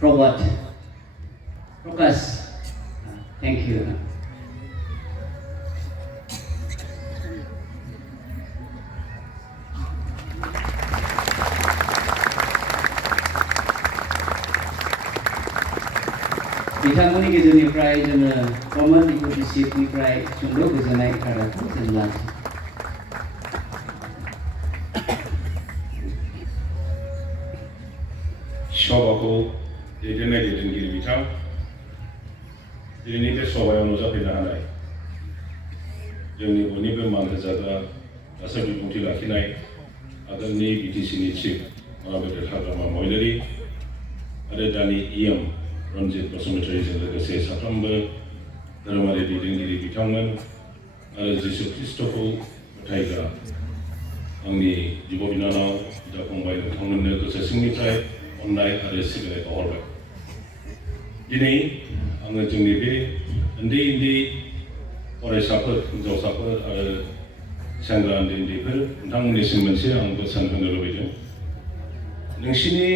Robert. Prokas. Thank you. बिथांमोननि गेजेरनिफ्राय जोङो कमन डिपुटि चिफनिफ्राय सुंद' गोजोननाय रादाबखौ जों लायो। सभाखौ दैदेननाय दैदेनगिरि बिथां दिनैनि बे सभायाव नुजाफैनो हानाय जोंनि बयनिबो मान होजाग्रा गासै बिबुंथि लाखिनाय आगोलनि बिटिसिनि चिफ महाबेद्र हाग्रामा महिलारि आरो दानि इएम रन्जित बसुमतारीजों लोगोसे साफ्रोमबो धोरोमारि दैदेनगिरि बिथांमोन आरो जिसु ख्रीष्टखौ फोथायग्रा आंनि बिब' बिनानाव बिदा फंबाय नोंथांमोननो गोसो सिंनिफ्राय अननाय आरो सिबिनाय बावहरबाय। दिनै आङो जोंनि बे उन्दै फरायसाफोर हिन्जावसाफोर आरो सेंग्रा उन्दैफोर नोंथांमोननिसिम मोनसे आं बोसोन होनो लुबैदों। नोंसिनि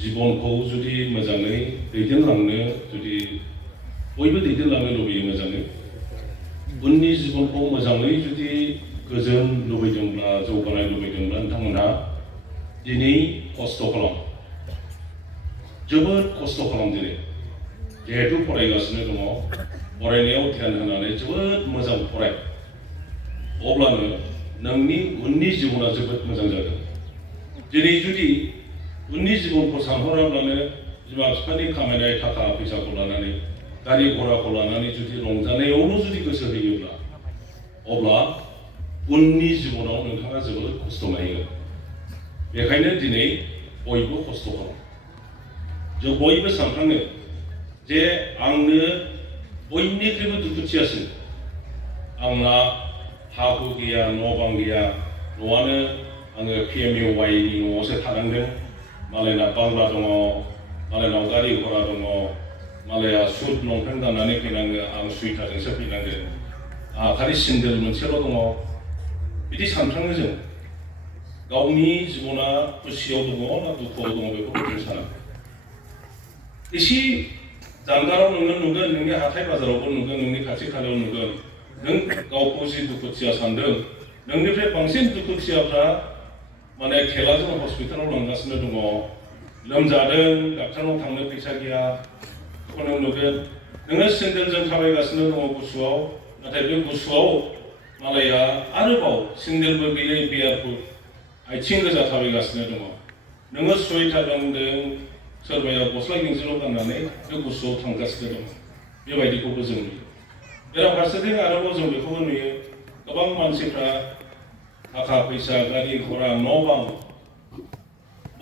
जिबनखौ जुदि मोजाङै दैदेनलांनो जुदि बयबो दैदेनलांनो लुबैयो मोजाङै उननि जिबनखौ मोजाङै जुदि गोजोन लुबैदोंब्ला जौगानाय लुबैदोंब्ला नोंथांमोनहा दिनै खस्थ' खालाम, जोबोद खस्थ' खालाम। दिनै जिहेतु फरायगासिनो दङ, फरायनायाव ध्यान होनानै जोबोद मोजां फराय, अब्लानो नोंनि उननि जिबना जोबोद मोजां जागोन। दिनै जुदि उननि जिबनखौ सानहराब्लानो बिमा बिफानि खामायनाय थाखा फैसाखौ लानानै गारि घराखौ लानानै जुदि रंजानायावल' जुदि गोसो होयोब्ला अब्ला उननि जिबनाव नोंथाङा जोबोद खस्थ' मोनहैगोन। बेखायनो दिनै बयबो खस्थ' खालाम। जों बयबो सानफ्राङो जे आंनो बयनिख्रुइबो दुखुथियासिन आंना हा हु गैया, न' बां गैया, न'आनो आङो PMUY-नि न'आवसो थानांदों। मालायना बांला दङ, मालायनाव गारि घरा दङ, मालाया सुट लंपेन्ट गाननानै फैनाङो, आं सुइटारजोंसो फैनांगोन, आंहा खालि सिंगोल मोनसेल' दङ। बिदि सानफ्राङो जों। गावनि जिबना खुसियाव दङ ना दुखुआव दङ बेखौ जों साना। एसे जानगाराव नोङो नुगोन, नोंनि हाथाय बाजारावबो नुगोन, नोंनि खाथि खालायाव नुगोन, नों गावखौ जि दुखुथिया सानदों, नोंनिफ्राय बांसिन दुखुथियाफ्रा माने थेलाजों हस्पिटालाव लांगासिनो दङ, लोमजादों, डाक्टारनाव थांनो फैसा गैया, बेखौनो नुगोन। नोङो सेन्देलजों थाबायगासिनो दङ गुसुआव, नाथाय बे गुसुआव मालाया आरोबाव सेन्देलबो गैयै बेयारफोर आथिं गोजा थाबायगासिनो दङ। नोङो सुइटार गानदों, सोरबाया गस्ला गिंजिल' गाननानै बे गुसुआव थांगासिनो दङ। बेबायदिखौबो जों नुयो। बेराफारसेथिं आरोबाव जों बेखौबो नुयो, गोबां मानसिफ्रा थाखा फैसा, गारि घरा, न' बां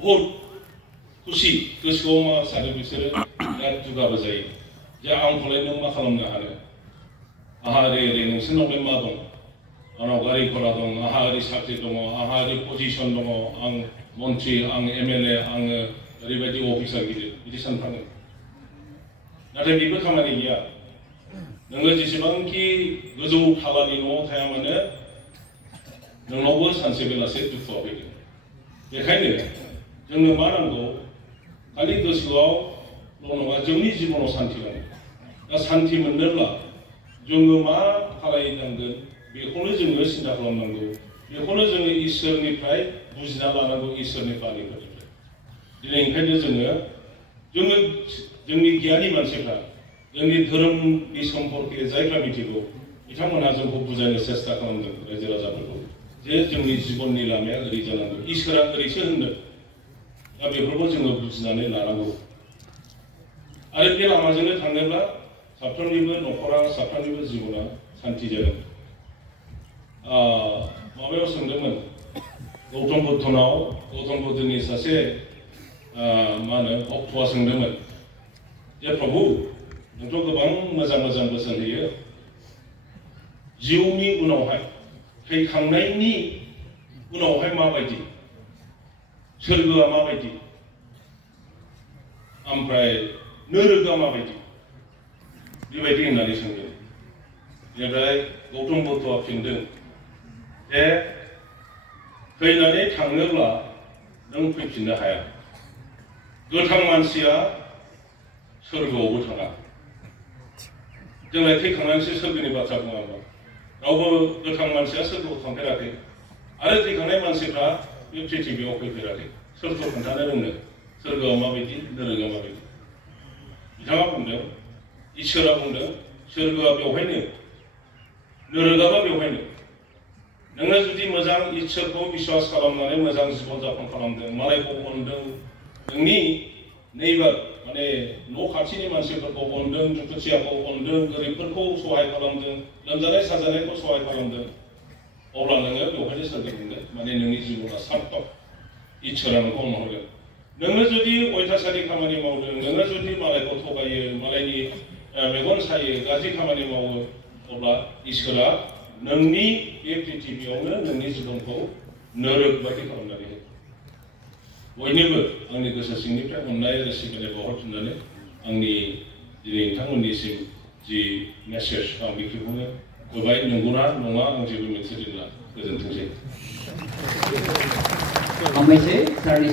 बहुद खुसि, गोसोआव मा सानो बिसोरो बिराद दुगाबो जायो जे आंखौलाय नों मा खालामनो हानो, आंहा ओरै नोंसोरनावलाय मा दं, आंनाव गारि घरा दं, आंहा ओरै साख्रि दङ, आंहा ओरै पजिसन दङ, आं मन्त्रि, आं MLA, आङो ओरैबायदि अफिसार गिदिर, बिदि सानफ्राङो। नाथाय बेबो खामानि गैया। नोङो जेसेबांखि गोजौ थालानि न'आव थाया मानो नोंनावबो सानसे बेलासे दुखुआ फैगोन। बेखायनो जोंनो मा नांगौ, खालि गोसोआवल' नङा, जोंनि जिबनाव सान्थि नांगौ। दा सान्थि मोननोब्ला जोङो मा खालामनांगोन बेखौनो जोङो सिन्था खालामनांगौ, बेखौनो जोङो इसोरनिफ्राय बुजिना लानांगौ, इसोरनि बानिफोरनिफ्राय। दिनै ओंखायनो जोंनि गियानि मानसिफ्रा, जोंनि धोरोमनि सम्पर्के जायफ्रा मिथिगौ, बिथांमोनहा जोंखौ बुजायनो सेस्था खालामदों रायजो राजाफोरखौ जे जोंनि जिबननि लामाया ओरै जानांगौ, इसोरा ओरैसो होनदों। दा बेफोरखौ जोङो बुजिनानै लानांगौ आरो बे लामाजोंनो थाङोब्ला साफ्रोमनिबो न'खरा, साफ्रोमनिबो जिबना सान्थि जागोन। माबायाव सोंदोंमोन गौतम बुद्धनि सासे मा होनो भक्तआ सोंदोंमोन जे प्रभु, नोंथ' गोबां मोजां मोजां बोसोन होयो, जिउनि उनावहाय थैखांनायनि उनावहाय माबायदि, सोरगोआ माबायदि, ओमफ्राय नोरोगा माबायदि, बेबायदि होननानै सोंदों। बेनिफ्राय गौतम बुद्धआ फिनदों जे थैनानै थाङोब्ला नों फैफिननो हाया। गोथां मानसिया सोरगोआवबो थाङा जोंलाय थैखांनानैसो सोरगोनि बाथ्रा बुङा होनबा रावबो गोथां मानसिया सोरगोआव थांफेराखै आरो थैखांनाय मानसिफ्रा बे पृथिबियाव फैफेराखै सोरखौ खोन्थानो रोंनो सोरगोआ माबायदि नोरगोआ माबायदि बिथाङा बुंदों इसोरा बुंदों सोरगोआ बेवहायनो नोरगोआबो बेवहायनो नोङो जुदि मोजां इसोरखौ बिश्वास खालामनानै मोजां जीवन जापन खालामदों मालायखौ अनदों नोंनि नेइबार माने न' खाथिनि मानसिफोरखौ अनदों दुखुथियाखौ अनदों गोरिबफोरखौ सहाय खालामदों लोमजानाय साजानायखौ सहाय खालामदों अब्ला नोङो बेवहायनो सोरगो मोनगोन माने नोंनि जिबना सार्थक इसोरा नोंखौ अनहरगोन नोङो जुदि अयथासारि खामानि मावदों नोङो जुदि मालायखौ थगायो मालायनि मेगन सायो गाज्रि खामानि मावो अब्ला इसोरा नोंनि बे पृथिबियावनो नोंनि जिबनखौ नोरोग बायदि खालामनानै होगोन बयनिबो आंनि गोसो सिंनिफ्राय अननाय आरो सिबिनाय बावहरफिननानै आंनि दिनै नोंथांमोननिसिम जि मेसेज आं बेखौनो होबाय नंगौना नङा आं जेबो मिथिदिला गोजोनथोंसै हामबायसै सारनि